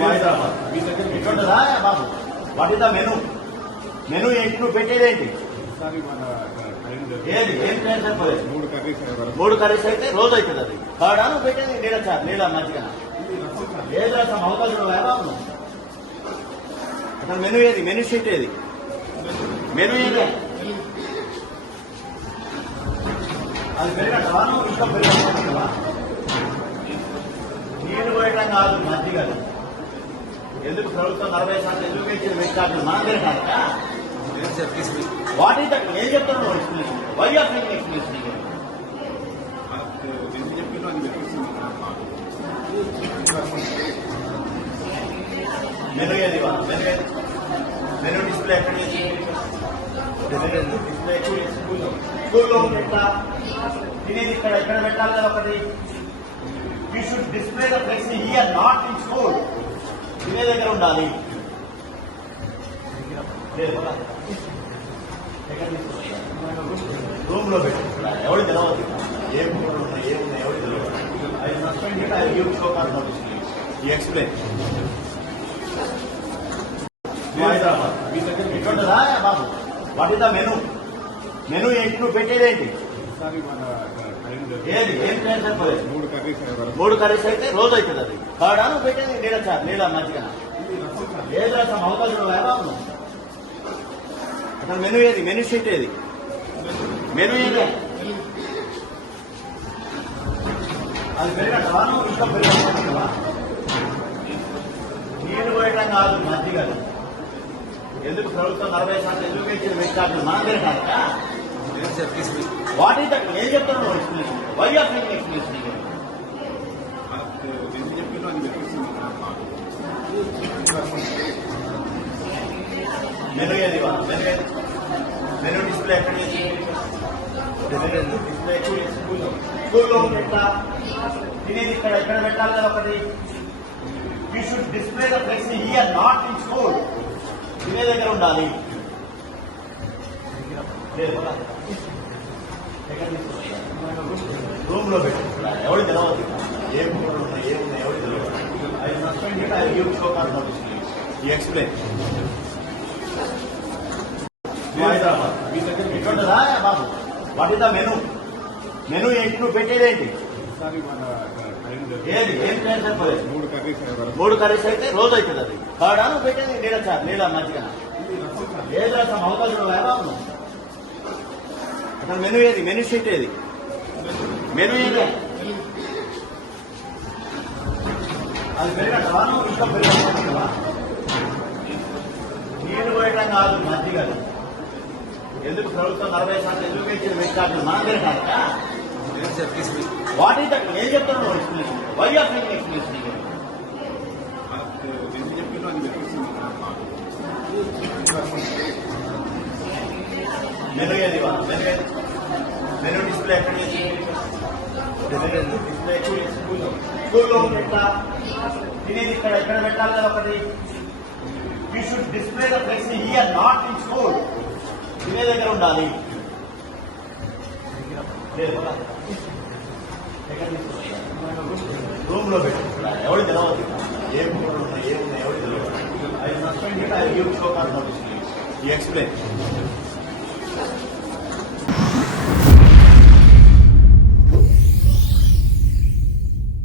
హైదరాబాద్ మీ దగ్గర ఎట్లుంటుందా బాబు? What is the menu? Menu ఏంటి? నువ్వు పెట్టేదేంటి? ఏది ఏం ప్లేస్ అయిపోయింది? 3 కర్రీస్ అయితే రోజు అవుతుంది. అది కాడా నువ్వు పెట్టేది? నీళ్ళ సార్ నీళ్ళ మంచిగా ఏది రసం అవకాశం బాబు? అసలు మెను ఏది? మెను షీట్ ఏది? మెను ఏది? అది పెరగటవా? నువ్వు ఇంకా పెరగటవా? నీళ్ళు పోయటం కాదు మంచిగా. ఎందుకు ప్రభుత్వం 40% ఎందుకు ఇచ్చింది? పెట్టాలి మనం పెరగాలి. What is that? ఏం చెప్తున్నావు explanation? Why are making explanation? Menu ఏది? మెను డిస్ప్లే ఎక్కడ డిస్ప్లే? స్కూల్లో పెట్టా తినేది ఇక్కడ ఎక్కడ పెట్టాలి కదా ఒకటి. You should display the flex here, not in school. తినే దగ్గర ఉండాలి. రూమ్ లో పెట్టి ఎవరు తెలవదు. ఏం కూడా ఉన్నాయి ఏమున్నాయి ఎవరు తెలియదు. I suspend I give show cause notice. You explain. Hyderabad మీ దగ్గర ఎట్లుంటుందా బాబు? What is the menu? Menu ఏంటి? నువ్వు పెట్టేదేంటి? ఏది ఏం ప్లేస్ అయిపోయింది? 3 కర్రీస్ అయితే రోజు అవుతుంది. అది కాడా నువ్వు పెట్టేది? నీళ్ళ సార్ నీళ్ళ మంచిగా ఏది రసం అవకాశం బాబు? అసలు మెను ఏది? మెను షీట్ ఏది? మెను ఏది? అది పెరగటవా? నువ్వు ఇంకా పెరగటవా? నీళ్ళు పోయటం కాదు మంచిగా. ఎందుకు ప్రభుత్వం 40% ఎందుకు ఇచ్చింది? పెట్టాలి మనం పెరగాలి. What is that? ఏం చెప్తున్నావు explanation? Why are making explanation? Menu ఏది? మెను డిస్ప్లే ఎక్కడ డిస్ప్లే? స్కూల్లో పెట్టా తినేది ఇక్కడ ఎక్కడ పెట్టాలి కదా ఒకటి. You should display the flex here, not in school. తినే దగ్గర ఉండాలి. రూమ్ లో పెట్టి ఎవరు తెలవదు. ఏం కూడా ఉన్నాయి ఏమున్నాయి ఎవరు తెలియదు. I suspend I give show cause notice. You explain. Hyderabad మీ దగ్గర ఎట్లుంటుందా బాబు? What is the menu? Menu ఏంటి? నువ్వు పెట్టేదేంటి? ఏది ఏం ప్లేస్ అయిపోయింది? 3 కర్రీస్ అయితే రోజు అవుతుంది. అది కాడా నువ్వు పెట్టేది? నీళ్ళ సార్ నీళ్ళ మంచిగా ఏది రసం అవకాశం బాబు? అసలు మెను ఏది? మెను షీట్ ఏది? మెను ఏది? అది పెరగటవా? నువ్వు ఇంకా పెరగటవా? నీళ్ళు పోయటం కాదు మంచిగా. ఎందుకు ప్రభుత్వం 40% ఎందుకు ఇచ్చింది? పెట్టాలి మనం పెరగాలి. What is that? ఏం చెప్తున్నావు explanation? Why are making explanation? Menu ఏది? మెను డిస్ప్లే ఎక్కడ డిస్ప్లే? స్కూల్లో పెట్టా తినేది ఇక్కడ ఎక్కడ పెట్టాలి కదా ఒకటి. You should display the flex here, not in school. తినే దగ్గర ఉండాలి. రూమ్ లో పెట్టి ఎవరు తెలవదు. ఏం కూడా ఉన్నాయి ఏమున్నాయి ఎవరు తెలియదు. I suspend I give show cause notice. You explain.